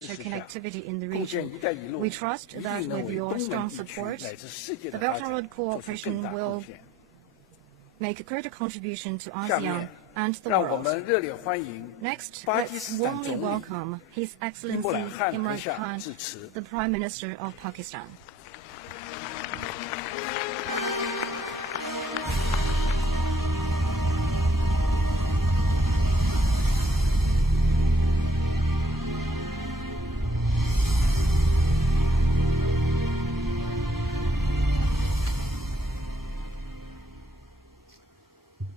connectivity in the region. We trust that with your strong support, the Belt and Road cooperation will make a greater contribution to ASEAN and the world. Next, let's warmly welcome His Excellency Imran Khan, the Prime Minister of Pakistan.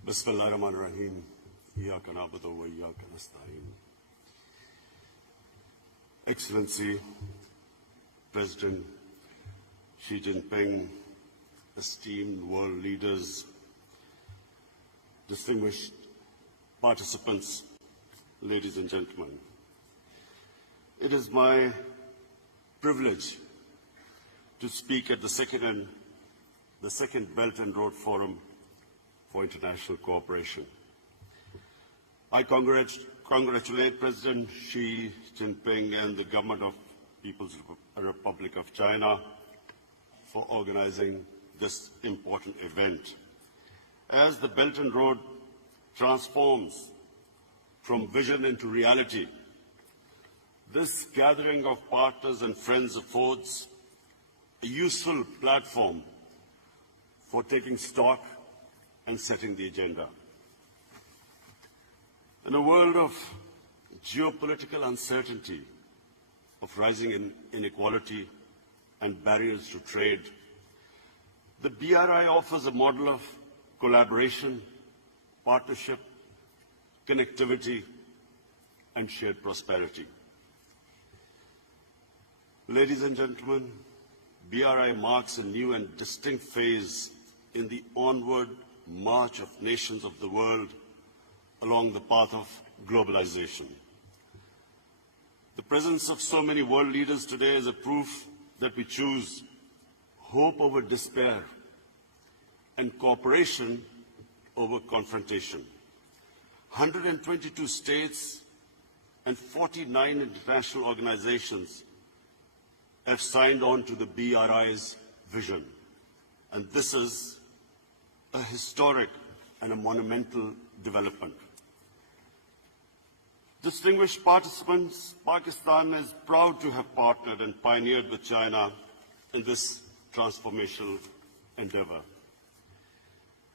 Bismillahirrahmanirrahim. Iyyaka na'budu wa iyyaka nasta'in. Excellency, President Xi Jinping, esteemed world leaders, distinguished participants, ladies and gentlemen. It is my privilege to speak at the second Belt and Road Forum for International Cooperation. I congratulate President Xi Jinping and the government of People's Republic of China for organizing this important event. As the Belt and Road transforms from vision into reality, this gathering of partners and friends affords a useful platform for taking stock and setting the agenda. In a world of geopolitical uncertainty, of rising inequality and barriers to trade, the BRI offers a model of collaboration, partnership, connectivity, and shared prosperity. Ladies and gentlemen, BRI marks a new and distinct phase in the onward march of nations of the world along the path of globalization. The presence of so many world leaders today is a proof that we choose hope over despair and cooperation over confrontation. 122 states and 49 international organizations have signed on to the BRI's vision, and this is a historic and a monumental development. Distinguished participants, Pakistan is proud to have partnered and pioneered with China in this transformational endeavor.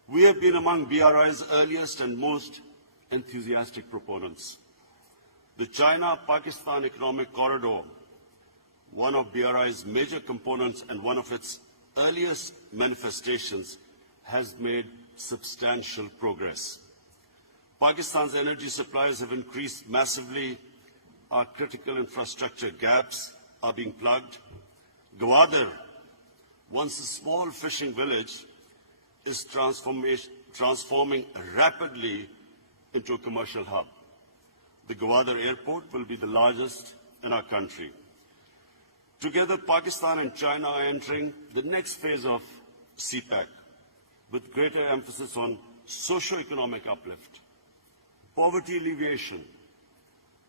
We have been among BRI's earliest and most enthusiastic proponents. The China-Pakistan Economic Corridor, one of BRI's major components and one of its earliest manifestations, has made substantial progress. Pakistan's energy supplies have increased massively. Our critical infrastructure gaps are being plugged. Gwadar, once a small fishing village, is transforming rapidly into a commercial hub. The Gwadar airport will be the largest in our country. Together, Pakistan and China are entering the next phase of CPEC, with greater emphasis on socio-economic uplift, poverty alleviation,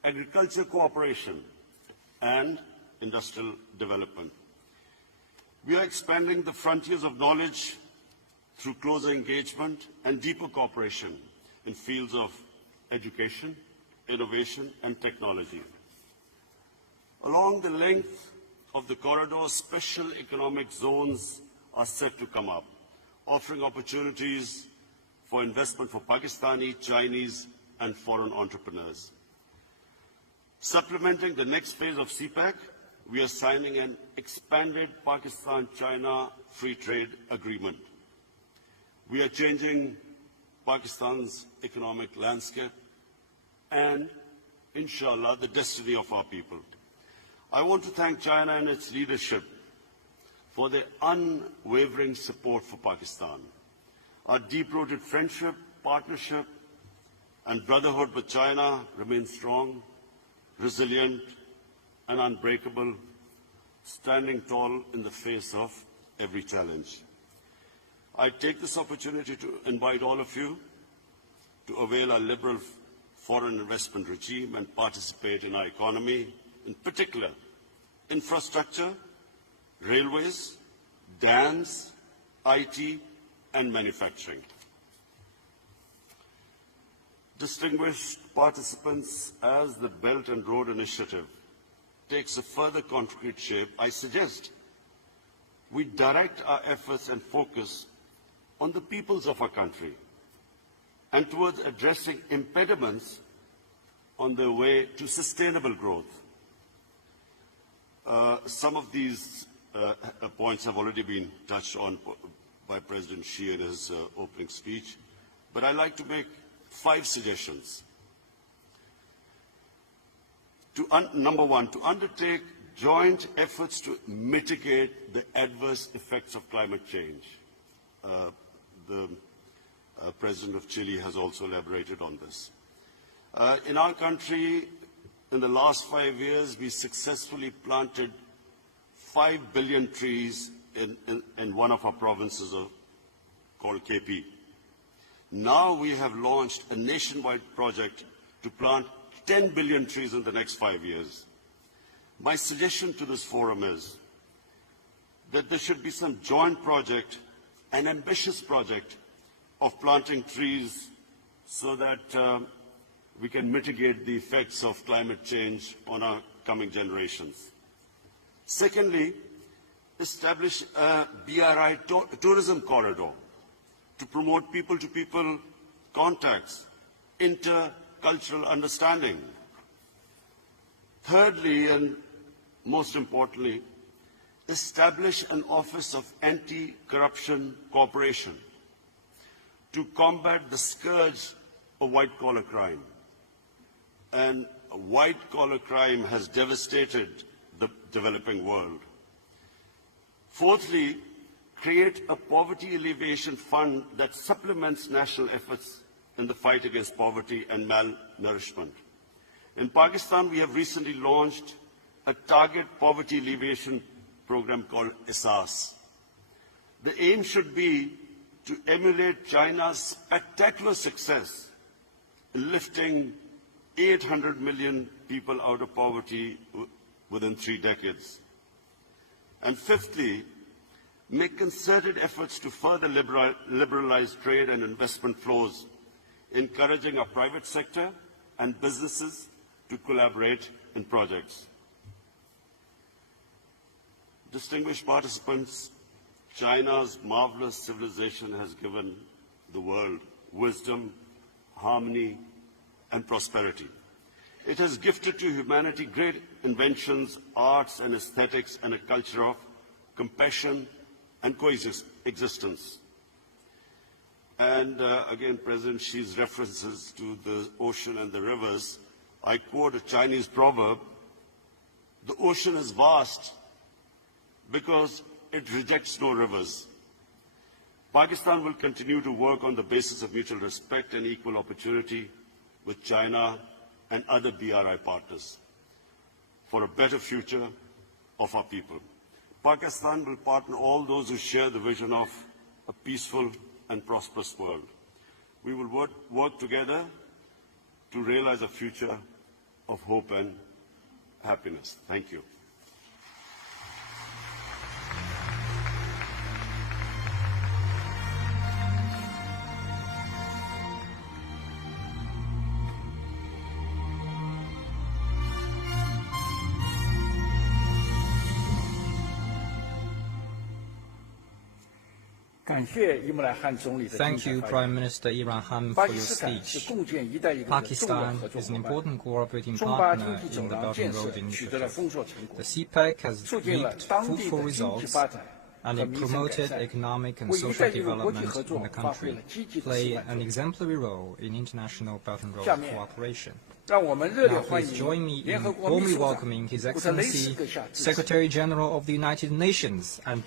agricultural cooperation, and industrial development. We are expanding the frontiers of knowledge through closer engagement and deeper cooperation in fields of education, innovation, and technology. Along the length of the corridor, special economic zones are set to come up, offering opportunities for investment for Pakistani, Chinese, and foreign entrepreneurs. Supplementing the next phase of CPEC, we are signing an expanded Pakistan-China free trade agreement. We are changing Pakistan's economic landscape and, inshallah, the destiny of our people. I want to thank China and its leadership for their unwavering support for Pakistan. Our deep-rooted friendship, partnership, and brotherhood with China remains strong, resilient, and unbreakable, standing tall in the face of every challenge. I take this opportunity to invite all of you to avail our liberal foreign investment regime and participate in our economy in particular infrastructure, railways, dams, IT, and manufacturing. Distinguished participants, as the Belt and Road Initiative takes a further concrete shape, I suggest we direct our efforts and focus on the peoples of our country and towards addressing impediments on the way to sustainable growth. Some of these points have already been touched on by President Xi in his opening speech, but I'd like to make 5 suggestions. Number 1, to undertake joint efforts to mitigate the adverse effects of climate change. The President of Chile has also elaborated on this. In our country, in the last 5 years, we successfully planted 5 billion trees in one of our provinces called KP. Now we have launched a nationwide project to plant 10 billion trees in the next 5 years. My suggestion to this forum is that there should be some joint project, an ambitious project of planting trees so that we can mitigate the effects of climate change on our coming generations. Secondly, establish a BRI tourism corridor to promote people-to-people contacts, intercultural understanding. Thirdly, and most importantly, establish an Office of Anti-Corruption Cooperation to combat the scourge of white-collar crime. And white-collar crime has devastated the developing world. Fourthly, create a poverty alleviation fund that supplements national efforts in the fight against poverty and malnourishment. In Pakistan, we have recently launched a target poverty alleviation program called ESAS. The aim should be to emulate China's spectacular success in lifting 800 million people out of poverty within 3 decades. And fifthly, make concerted efforts to further liberalize trade and investment flows, encouraging our private sector and businesses to collaborate in projects. Distinguished participants, China's marvelous civilization has given the world wisdom, harmony, and prosperity. It has gifted to humanity great inventions, arts and aesthetics, and a culture of compassion and coexistence. And again, President Xi's references to the ocean and the rivers, I quote a Chinese proverb, "The ocean is vast because it rejects no rivers." Pakistan will continue to work on the basis of mutual respect and equal opportunity with China and other BRI partners for a better future of our people. Pakistan will partner all those who share the vision of a peaceful and prosperous world. We will work together to realize a future of hope and happiness. Thank you. Thank you, Prime Minister Imran Khan, for your speech. Pakistan is an important cooperating partner in the Belt and Road Initiative. The CPEC has reaped fruitful results, and it promoted economic and social development in the country, play an exemplary role in international Belt and Road cooperation. Now please join me in warmly welcoming His Excellency, Secretary General of the United Nations, and